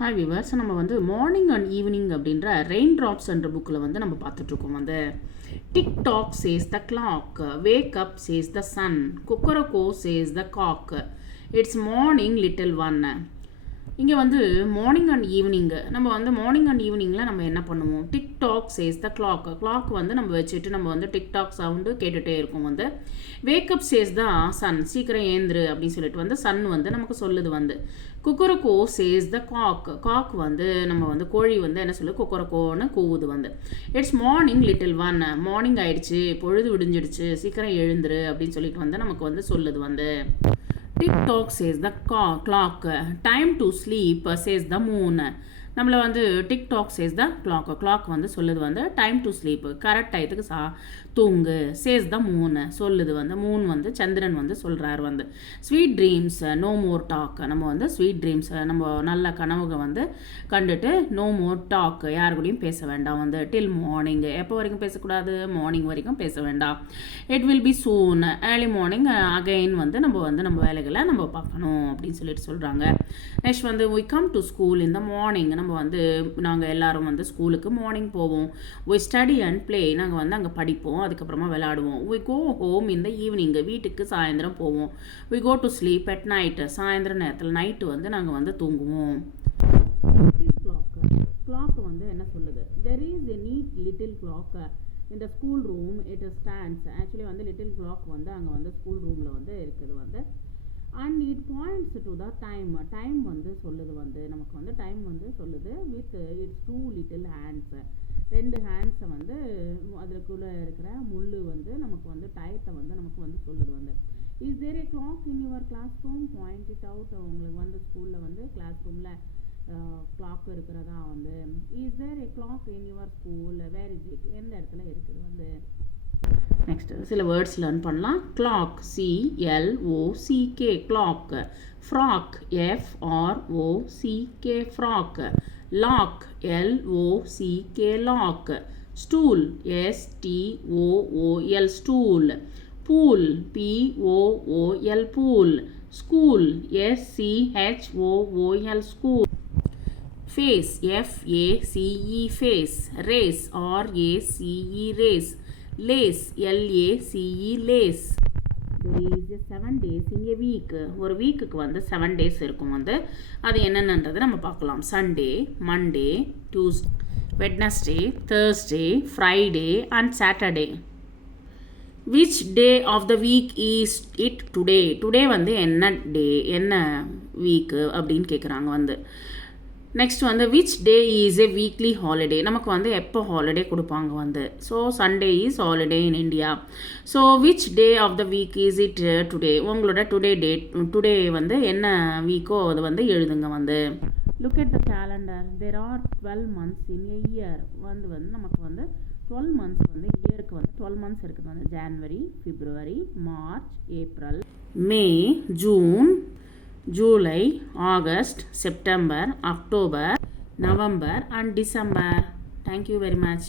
Hi viewers, நம்ம வந்து morning and evening அப்படின்ற ரெயின் ட்ராப்ஸ் என்ற புக்கில் வந்து நம்ம பார்த்துட்ருக்கோம். வந்து tick tock says the clock, wake up says the sun, குக்கரகோ says the cock, it's morning little one. இங்கே வந்து மார்னிங் அண்ட் ஈவினிங்கு நம்ம வந்து மார்னிங் அண்ட் ஈவினிங்கில் நம்ம என்ன பண்ணுவோம்? டிக்டாக் சேஸ் த கிளாக் வந்து நம்ம வச்சுட்டு நம்ம வந்து டிக்டாக் சவுண்டு கேட்டுகிட்டே இருக்கும். வந்து வேக்கப் சேஸ் தான் சன், சீக்கிரம் ஏந்திரு அப்படின்னு சொல்லிட்டு வந்து சன் வந்து நமக்கு சொல்லுது. வந்து குக்கரகோ சேஸ் த காக் வந்து நம்ம வந்து கோழி வந்து என்ன சொல்லுது? குக்கரகோன்னு கூவுது. வந்து it's morning little one, morning ஆயிடுச்சு, பொழுது விடிஞ்சிடுச்சு, சீக்கிரம் எழுந்துரு அப்படின்னு சொல்லிட்டு வந்து நமக்கு வந்து சொல்லுது. வந்து TikTok says the clock, time to sleep says the moon. நம்மளை வந்து டிக்டாக் சேஸ் த கிளாக் வந்து சொல்லுது வந்து டைம் டு ஸ்லீப், கரெக்ட் டயத்துக்கு தூங்கு. சேஸ் த மூன் சொல்லுது வந்து மூன் வந்து சந்திரன் வந்து சொல்கிறார். வந்து sweet dreams no more talk, நம்ம வந்து ஸ்வீட் ட்ரீம்ஸ் நம்ம நல்ல கனவுக வந்து கண்டுட்டு நோ மோர் டாக், யாரு கூடயும் பேச வேண்டாம். வந்து டில் மார்னிங், எப்போ வரைக்கும் பேசக்கூடாது? மார்னிங் வரைக்கும் பேச வேண்டாம். It will be soon, early morning again வந்து நம்ம வேலைகளை நம்ம பார்க்கணும் அப்படின்னு சொல்லிட்டு சொல்கிறாங்க. நெக்ஸ்ட் வந்து we come to school in the morning, நம்ம வந்து நாங்கள் எல்லாரும் வந்து ஸ்கூலுக்கு மார்னிங் போவோம். வி ஸ்டடி அண்ட் ப்ளே, நாங்கள் வந்து அங்கே படிப்போம், அதுக்கப்புறமா விளையாடுவோம். We go home in the evening, வீட்டுக்கு சாயந்தரம் போவோம். We go to sleep at night, சாயந்தரம் நேரத்தில் நைட்டு வந்து நாங்கள் வந்து தூங்குவோம். கிளாக் வந்து என்ன சொல்லுது? There is a neat little clock இந்த school room, it stands. Actually வந்து லிட்டில் கிளாக் வந்து அங்கே வந்து ஸ்கூல் ரூமில் வந்து இருக்குது. வந்து and it points to the time வந்து சொல்லுது. வந்து நமக்கு வந்து டைம் வந்து சொல்லுது with its two little hands, ரெண்டு ஹேண்ட்ஸை வந்து அதுக்குள்ளே இருக்கிற முள் வந்து நமக்கு வந்து டயத்தை வந்து நமக்கு வந்து சொல்லுது. வந்து is there a clock in your classroom, point it out. உங்களுக்கு வந்து ஸ்கூலில் வந்து கிளாஸ் ரூமில் கிளாக் இருக்கிறதா? வந்து is there a clock in your school, where is it, எந்த இடத்துல இருக்குது? வந்து நெக்ஸ்ட் சில வேர்ட்ஸ் லேர்ன் பண்ணலாம். Clock, CLOCK clock, frock, FROCK frock, lock, LOCK lock, stool, STOOL stool, pool, POOL pool, school, SCHOOL school, face, FACE face, race, RACE race, lace, LACE lace. there is 7 days in a week, ஒரு வீக்குக்கு வந்து 7 days இருக்கும். வந்து அது என்னென்னன்றது நம்ம பார்க்கலாம். Sunday, Monday, Tuesday, Wednesday, Thursday, Friday and Saturday. Which day of the week is it today, today வந்து என்ன டே, என்ன வீக்கு அப்படின்னு கேட்குறாங்க. வந்து நெக்ஸ்ட் வந்து which day is a weekly holiday, நமக்கு வந்து எப்போ ஹாலிடே கொடுப்பாங்க? வந்து so Sunday is holiday in India. So which day of the week is it today, உங்களோட டுடே டேட், டுடே வந்து என்ன வீக்கோ அது வந்து எழுதுங்க. வந்து look at the calendar, there are 12 months in a year. வந்து நமக்கு வந்து 12 months வந்து இயருக்கு வந்து 12 months இருக்குது. வந்து January, February, March, April, May, June, July, August, September, October, November and December. Thank you very much.